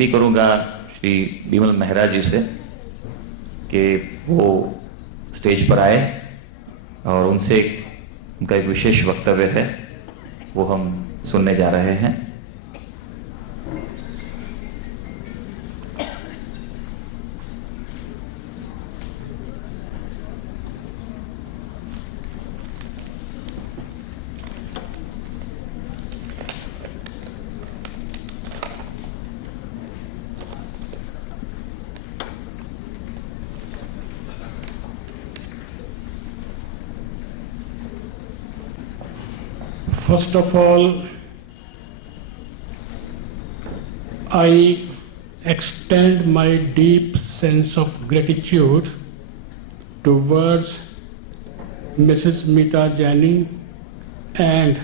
विनती करूंगा श्री बिमल मेहरा जी से कि वो स्टेज पर आए और उनसे उनका एक विशेष वक्तव्य है वो हम सुनने जा रहे हैं। First of all, I extend my deep sense of gratitude towards Mrs. Meeta Jaini and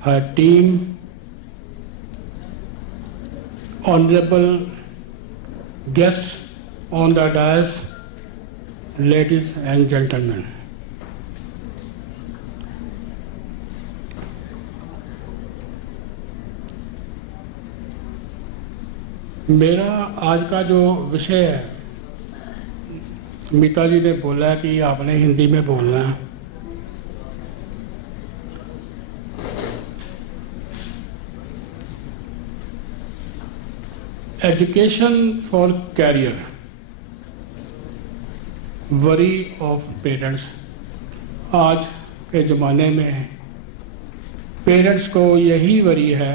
her team, honorable guests on the dais, ladies and gentlemen. मेरा आज का जो विषय है, मीता जी ने बोला कि आपने हिंदी में बोलना है। Education for career, worry of parents. आज के ज़माने में पेरेंट्स को यही वरी है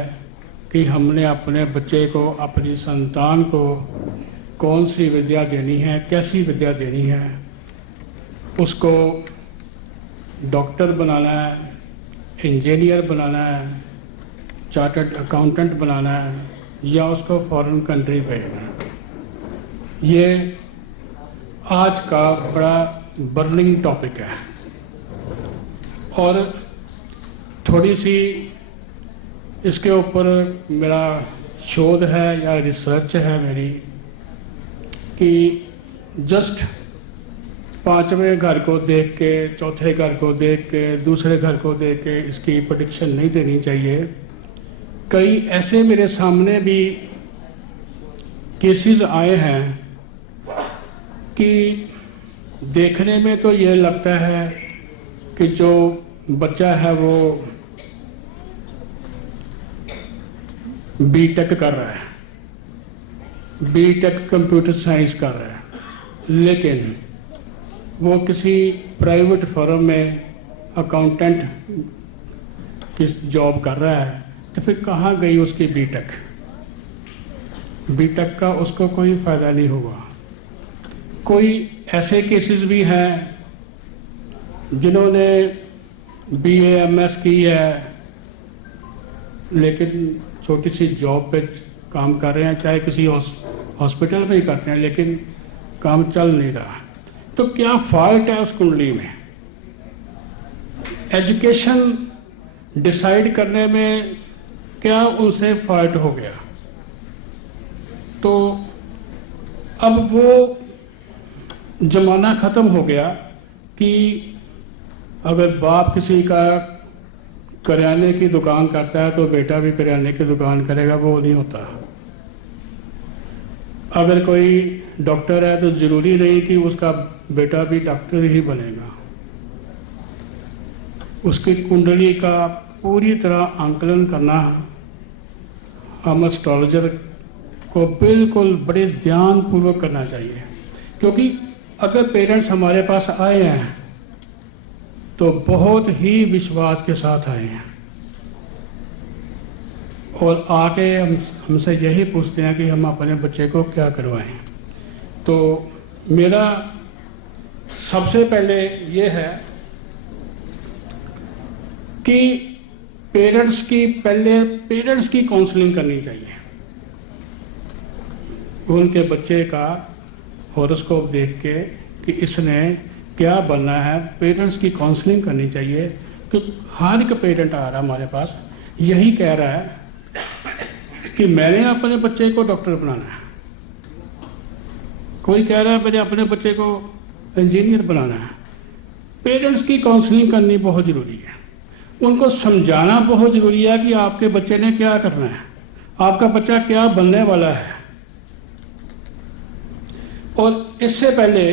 कि हमने अपने बच्चे को, अपनी संतान को कौन सी विद्या देनी है, कैसी विद्या देनी है। उसको डॉक्टर बनाना है, इंजीनियर बनाना है, चार्टर्ड अकाउंटेंट बनाना है, या उसको फॉरेन कंट्री भेजना है। ये आज का बड़ा बर्निंग टॉपिक है और थोड़ी सी इसके ऊपर मेरा शोध है या रिसर्च है मेरी कि जस्ट पांचवें घर को देख के, चौथे घर को देख के, दूसरे घर को देख के इसकी प्रेडिक्शन नहीं देनी चाहिए। कई ऐसे मेरे सामने भी केसेस आए हैं कि देखने में तो ये लगता है कि जो बच्चा है वो बीटेक कर रहा है, बीटेक कंप्यूटर साइंस कर रहा है, लेकिन वो किसी प्राइवेट फर्म में अकाउंटेंट की जॉब कर रहा है, तो फिर कहाँ गई उसकी बीटेक? बीटेक का उसको कोई फ़ायदा नहीं हुआ। कोई ऐसे केसेस भी हैं जिन्होंने BA MS की है लेकिन छोटी सी जॉब पे काम कर रहे हैं, चाहे किसी हॉस्पिटल में ही करते हैं, लेकिन काम चल नहीं रहा। तो क्या फॉल्ट है उस कुंडली में? एजुकेशन डिसाइड करने में क्या उनसे फॉल्ट हो गया? तो अब वो जमाना ख़त्म हो गया कि अगर बाप किसी का करियाने की दुकान करता है तो बेटा भी करियाने की दुकान करेगा, वो नहीं होता। अगर कोई डॉक्टर है तो ज़रूरी नहीं कि उसका बेटा भी डॉक्टर ही बनेगा। उसकी कुंडली का पूरी तरह आंकलन करना हम एस्ट्रोलॉजर को बिल्कुल बड़े ध्यानपूर्वक करना चाहिए, क्योंकि अगर पेरेंट्स हमारे पास आए हैं तो बहुत ही विश्वास के साथ आए हैं और आके हमसे यही पूछते हैं कि हम अपने बच्चे को क्या करवाएं। तो मेरा सबसे पहले ये है कि पेरेंट्स की काउंसलिंग करनी चाहिए। उनके बच्चे का हॉरोस्कोप देख के कि इसने क्या बनना है, पेरेंट्स की काउंसलिंग करनी चाहिए। क्योंकि हर एक पेरेंट आ रहा है हमारे पास, यही कह रहा है कि मैंने अपने बच्चे को डॉक्टर बनाना है, कोई कह रहा है मैंने अपने बच्चे को इंजीनियर बनाना है। पेरेंट्स की काउंसलिंग करनी बहुत ज़रूरी है, उनको समझाना बहुत ज़रूरी है कि आपके बच्चे ने क्या करना है, आपका बच्चा क्या बनने वाला है। और इससे पहले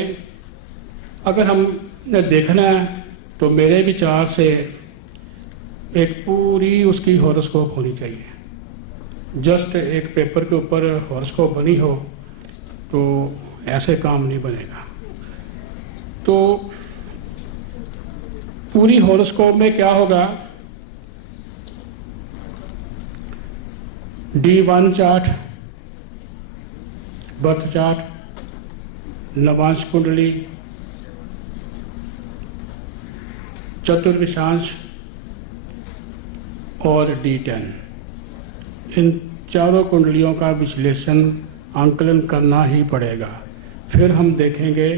अगर हमने देखना है तो मेरे विचार से एक पूरी उसकी हॉरोस्कोप होनी चाहिए। जस्ट एक पेपर के ऊपर हॉरोस्कोप बनी हो तो ऐसे काम नहीं बनेगा। तो पूरी हॉरोस्कोप में क्या होगा, D1 chart, birth chart, Navamsa कुंडली, चतुर्विशांश और D10, इन चारों कुंडलियों का विश्लेषण आंकलन करना ही पड़ेगा। फिर हम देखेंगे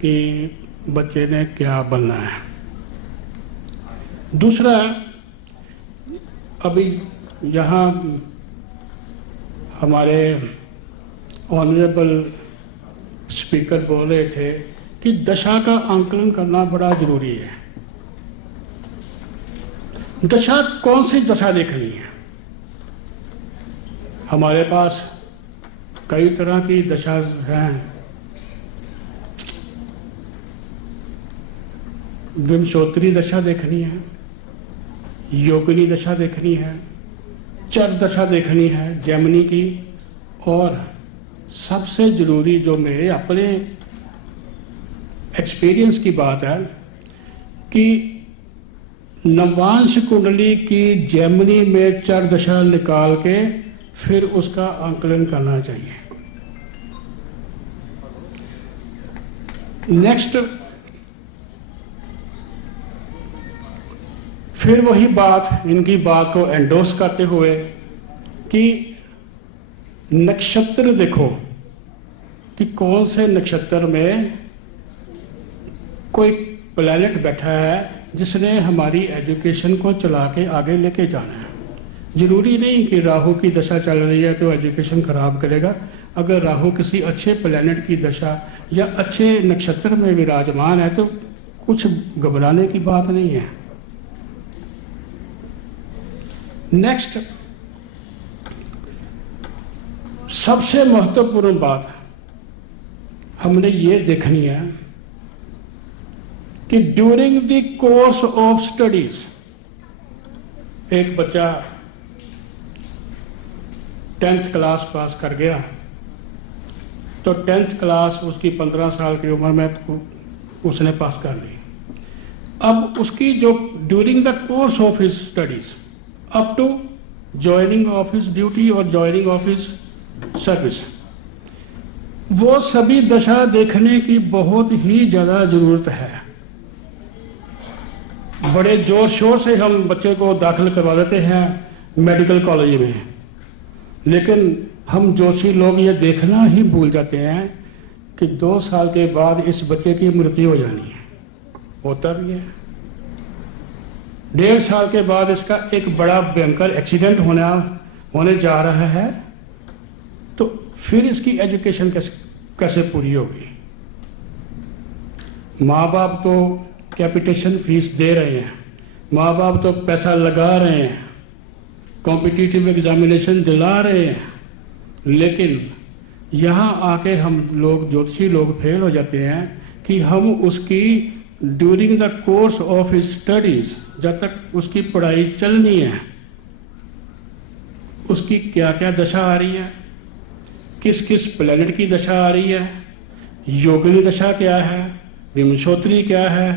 कि बच्चे ने क्या बनना है। दूसरा, अभी यहाँ हमारे ऑनरेबल स्पीकर बोल रहे थे कि दशा का आंकलन करना बड़ा ज़रूरी है। दशा, कौन सी दशा देखनी है? हमारे पास कई तरह की दशा हैं। विंशोत्तरी दशा देखनी है, योगिनी दशा देखनी है, चर दशा देखनी है जेमिनी की, और सबसे ज़रूरी जो मेरे अपने एक्सपीरियंस की बात है कि नवांश कुंडली की जेमिनी में चर दशा निकाल के फिर उसका आंकलन करना चाहिए। नेक्स्ट, फिर वही बात, इनकी बात को एंडोर्स करते हुए कि नक्षत्र देखो कि कौन से नक्षत्र में कोई प्लैनेट बैठा है जिसने हमारी एजुकेशन को चला के आगे लेके जाना है। ज़रूरी नहीं कि राहु की दशा चल रही है तो एजुकेशन खराब करेगा। अगर राहु किसी अच्छे प्लैनेट की दशा या अच्छे नक्षत्र में विराजमान है तो कुछ घबराने की बात नहीं है। नेक्स्ट, सबसे महत्वपूर्ण बात हमने ये देखनी है कि during the course of studies, एक बच्चा 10th क्लास पास कर गया तो 10th क्लास उसकी 15 साल की उम्र में उसने पास कर ली। अब उसकी जो during the course of his studies up to joining of his duty और ज्वाइनिंग ऑफ हिज सर्विस, वो सभी दशा देखने की बहुत ही ज़्यादा ज़रूरत है। बड़े जोर शोर से हम बच्चे को दाखिल करवा देते हैं मेडिकल कॉलेज में, लेकिन हम जोशी लोग ये देखना ही भूल जाते हैं कि 2 साल के बाद इस बच्चे की मृत्यु हो जानी है। होता भी है। 1.5 साल के बाद इसका एक बड़ा भयंकर एक्सीडेंट होने जा रहा है, तो फिर इसकी एजुकेशन कैसे पूरी होगी? माँ बाप तो कैपिटेशन फीस दे रहे हैं, माँ बाप तो पैसा लगा रहे हैं, कॉम्पिटिटिव एग्जामिनेशन दिला रहे हैं, लेकिन यहाँ आके हम लोग ज्योतिषी लोग फेल हो जाते हैं कि हम उसकी during the course of his studies, जब तक उसकी पढ़ाई चलनी है, उसकी क्या क्या दशा आ रही है, किस किस प्लैनेट की दशा आ रही है, योगिनी दशा क्या है, विंशोत्तरी क्या है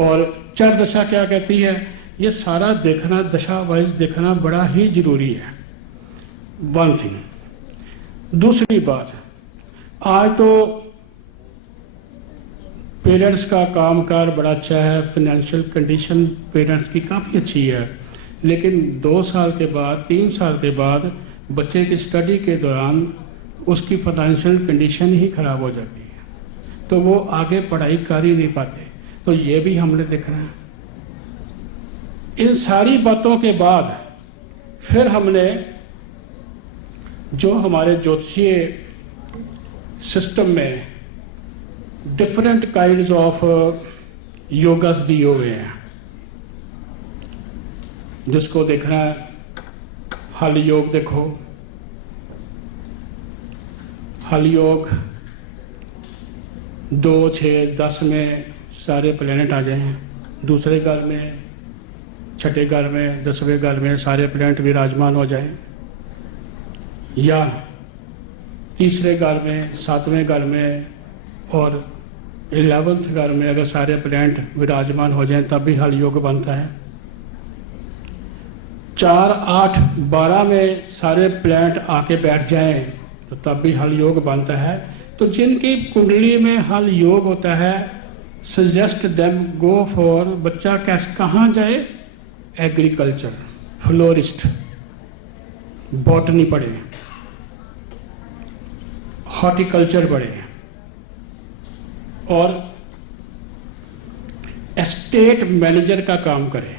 और चर दशा क्या कहती है, ये सारा देखना, दशा वाइज देखना बड़ा ही जरूरी है। One thing. दूसरी बात, आज तो पेरेंट्स का कामकाज बड़ा अच्छा है, फाइनेंशियल कंडीशन पेरेंट्स की काफ़ी अच्छी है, लेकिन 2 साल के बाद 3 साल के बाद बच्चे की स्टडी के दौरान उसकी फाइनेंशियल कंडीशन ही ख़राब हो जाती है, तो वो आगे पढ़ाई कर ही नहीं पाते। तो ये भी हमने देखना है। इन सारी बातों के बाद फिर हमने जो हमारे ज्योतिषीय सिस्टम में डिफरेंट काइंड्स ऑफ योगास दिए हुए हैं, जिसको देखना है, हल योग देखो, हल योग 2, 6, 10 में सारे प्लैनेट आ जाएं, दूसरे घर में, छठे घर में, 10वें घर में सारे प्लैनेट विराजमान हो जाएं, या तीसरे घर में, 7वें घर में और 11वें घर में अगर सारे प्लैनेट विराजमान हो जाएं तब भी हल योग बनता है। 4, 8, 12 में सारे प्लैनेट आके बैठ जाएं तो तब भी हल योग बनता है। तो जिनकी कुंडली में हल योग होता है, सजेस्ट देम गो फॉर, बच्चा कैसे कहाँ जाए, एग्रीकल्चर, फ्लोरिस्ट, बॉटनी पढ़े, हॉर्टिकल्चर पढ़े और एस्टेट मैनेजर का काम करे।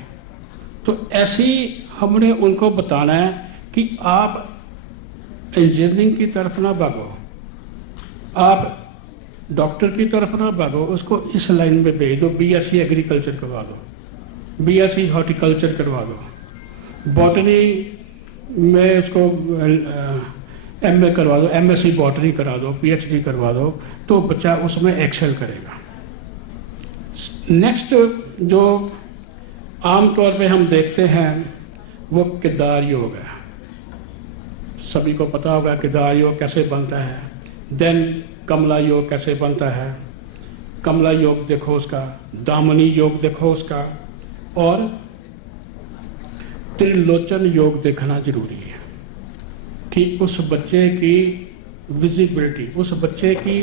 तो ऐसे ही हमने उनको बताना है कि आप इंजीनियरिंग की तरफ ना भागो, आप डॉक्टर की तरफ ना भागो, उसको इस लाइन में भेज दो, बीएससी एग्रीकल्चर करवा दो, बीएससी हॉर्टिकल्चर करवा दो, बॉटनी में उसको एमए करवा दो, एमएससी बॉटनी करा दो, पीएचडी करवा दो, तो बच्चा उसमें एक्सेल करेगा। नेक्स्ट जो आमतौर पे हम देखते हैं वो केदार योग है। सभी को पता होगा केदार योग कैसे बनता है। देन कमला योग कैसे बनता है, कमला योग देखो उसका, दामनी योग देखो उसका, और त्रिलोचन योग देखना जरूरी है कि उस बच्चे की विजिबिलिटी, उस बच्चे की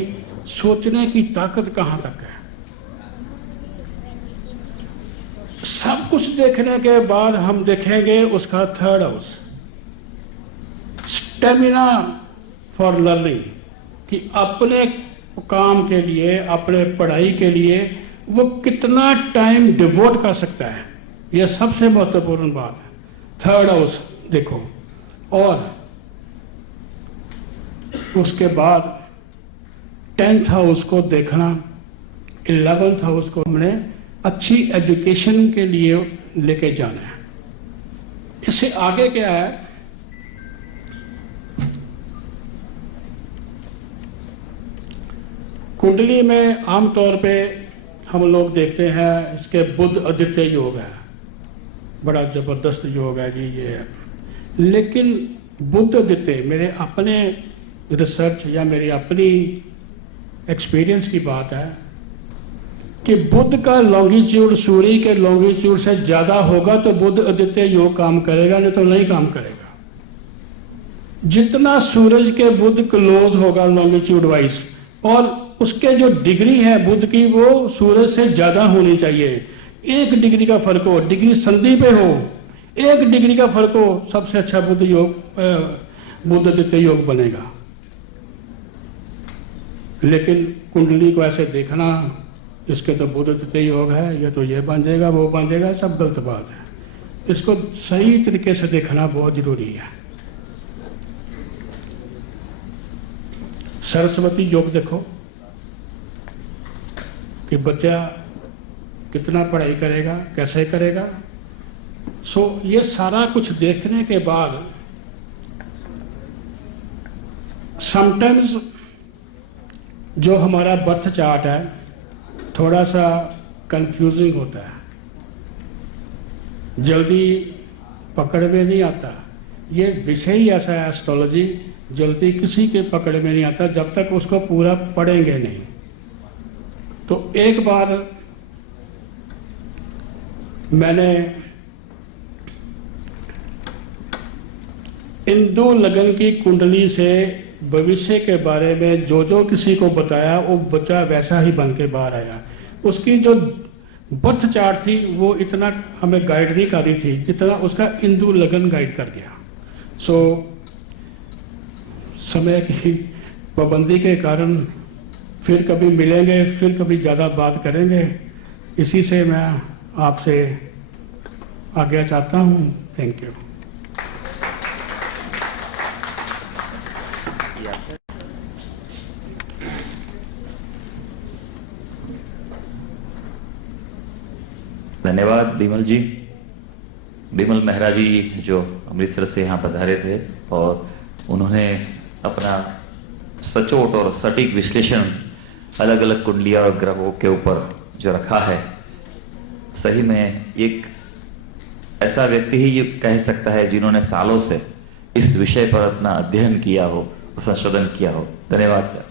सोचने की ताकत कहाँ तक है। सब कुछ देखने के बाद हम देखेंगे उसका third house, stamina for learning, कि अपने काम के लिए, अपने पढ़ाई के लिए वो कितना टाइम डिवोट कर सकता है, यह सबसे महत्वपूर्ण बात है। थर्ड हाउस देखो, और उसके बाद 10th हाउस को देखना, 11th हाउस को हमने अच्छी एजुकेशन के लिए लेके जाना है। इससे आगे क्या है, कुंडली में आमतौर पे हम लोग देखते हैं इसके बुध आदित्य योग है, बड़ा जबरदस्त योग है जी ये। लेकिन बुध आदित्य, मेरे अपने रिसर्च या मेरी अपनी एक्सपीरियंस की बात है कि बुध का लॉन्गिट्यूड सूर्य के लॉन्गिट्यूड से ज़्यादा होगा तो बुध आदित्य योग काम करेगा, नहीं तो नहीं काम करेगा। जितना सूरज के बुध क्लोज होगा लॉन्गिट्यूड वाइज, और उसके जो डिग्री है बुध की वो सूरज से ज़्यादा होनी चाहिए। 1 डिग्री का फर्क हो, डिग्री संधि पे हो, 1 डिग्री का फर्क हो, सबसे अच्छा बुध योग, बुध आदित्य योग बनेगा। लेकिन कुंडली को ऐसे देखना, इसके तो बुध आदित्य योग है, ये तो ये बन जाएगा, वो बन जाएगा, सब गलत बात है। इसको सही तरीके से देखना बहुत जरूरी है। सरस्वती योग देखो कि बच्चा कितना पढ़ाई करेगा, कैसे करेगा। ये सारा कुछ देखने के बाद समटाइम्स जो हमारा बर्थ चार्ट है थोड़ा सा कंफ्यूजिंग होता है, जल्दी पकड़ में नहीं आता। ये विषय ही ऐसा है एस्ट्रोलॉजी, जल्दी किसी के पकड़ में नहीं आता जब तक उसको पूरा पढ़ेंगे नहीं। तो एक बार मैंने इंदु लगन की कुंडली से भविष्य के बारे में जो जो किसी को बताया वो बच्चा वैसा ही बन के बाहर आया। उसकी जो बर्थ चार्ट थी वो इतना हमें गाइड नहीं कर रही थी जितना उसका इंदु लगन गाइड कर गया। समय की पाबंदी के कारण फिर कभी मिलेंगे, फिर कभी ज़्यादा बात करेंगे। इसी से मैं आपसे आज्ञा चाहता हूँ। Thank you. धन्यवाद बिमल जी। बिमल मेहरा जी जो अमृतसर से यहाँ पधारे थे और उन्होंने अपना सचोट और सटीक विश्लेषण अलग अलग कुंडलियां और ग्रहों के ऊपर जो रखा है, सही में एक ऐसा व्यक्ति ही ये कह सकता है जिन्होंने सालों से इस विषय पर अपना अध्ययन किया हो, संशोधन किया हो। धन्यवाद सर।